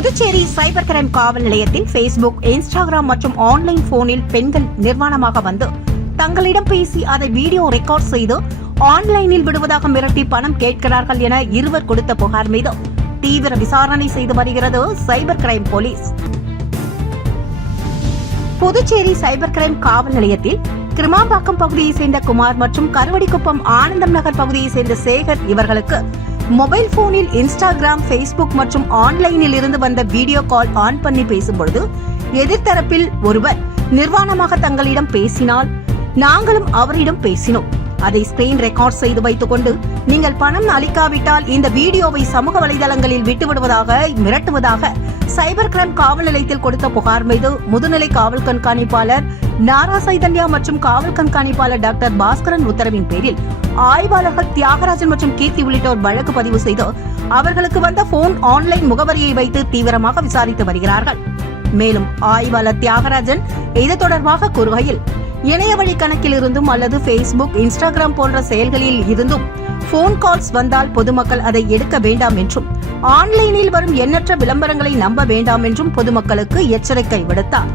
Puducherry cyber crime காவல் நிலையத்தில் Facebook Instagram மற்றும் ஆன்லைன் போனில் பெண்கள் நிர்வாணமாக வந்து தங்களிடம் பேசி அதை வீடியோ ரெக்கார்ட் செய்து ஆன்லைனில் விடுவதாக மிரட்டி பணம் கேட்கிறார்கள் என இருவர் கொடுத்த புகார் மீது தீவிர விசாரணை செய்து வருகிறது cyber crime police. Puducherry cyber crime காவல் நிலையத்தில் கிருமாம்பாக்கம் பகுதியைச் சேர்ந்த குமார் மற்றும் கருவடிக்குப்பம் ஆனந்தம் நகர் பகுதியைச் சேர்ந்த சேகர் இவர்களுக்கு மொபைல் போனில் இன்ஸ்டாகிராம் ஃபேஸ்புக் மற்றும் ஆன்லைனில் இருந்து வந்த வீடியோ கால் ஆன் பண்ணி பேசும்பொழுது எதிர்த்தரப்பில் ஒருவர் நிர்வாணமாக தங்களிடம் பேசினால் நாங்களும் அவரிடம் பேசினோம். அதை ஸ்கிரீன் ரெக்கார்ட் செய்து வைத்துக் கொண்டு நீங்கள் பணம் அளிக்காவிட்டால் இந்த வீடியோவை சமூக வலைதளங்களில் விட்டுவிடுவதாக மிரட்டுவதாக சைபர் கிரைம் காவல் நிலையத்தில் கொடுத்த புகார் மீது முதுநிலை காவல் கண்காணிப்பாளர் நாரா சைதன்யா மற்றும் காவல் கண்காணிப்பாளர் டாக்டர் பாஸ்கரன் உத்தரவின் பேரில் ஆய்வாளர்கள் தியாகராஜன் மற்றும் கீர்த்தி உள்ளிட்டோர் வழக்கு பதிவு செய்து அவர்களுக்கு வந்த போன் ஆன்லைன் முகவரியை வைத்து தீவிரமாக விசாரித்து வருகிறார்கள். மேலும் ஆய்வாளர் தியாகராஜன் இது தொடர்பாக கூறுகையில் இணையவழி கணக்கில் இருந்தும் அல்லது ஃபேஸ்புக் இன்ஸ்டாகிராம் போன்ற செயல்களில் இருந்தும் போன் கால்ஸ் வந்தால் பொதுமக்கள் அதை எடுக்க வேண்டாம் என்றும் ஆன்லைனில் வரும் எண்ணற்ற விளம்பரங்களை நம்ப வேண்டாம் என்றும் பொதுமக்களுக்கு எச்சரிக்கை விடுத்தார்.